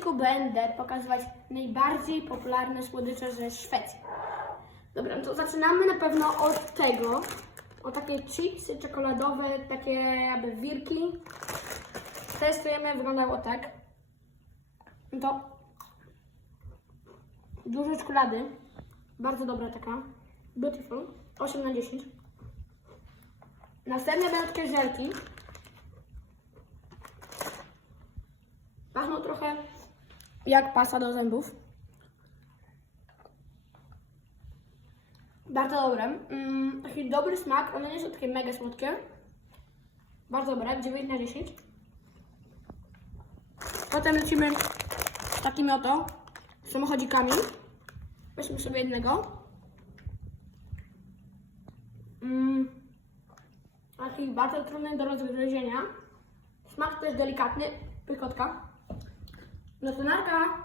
odcinku będę pokazywać najbardziej popularne słodycze ze Szwecji. Dobra, no to zaczynamy na pewno od tego. O takie chipsy czekoladowe, takie jakby wirki. Testujemy, wyglądało tak. No to dużo czekolady. Bardzo dobra taka. Beautiful. 8 na 10. Następnie będą takie żelki. Pachną trochę jak pasta do zębów. Bardzo dobre. Taki dobry smak. One nie są takie mega słodkie. Bardzo dobre. 9 na 10. Potem lecimy z takimi oto samochodzikami. Weźmy sobie jednego. Taki bardzo trudny do rozgryzienia. Smak też delikatny. Pykotka. Nacionalka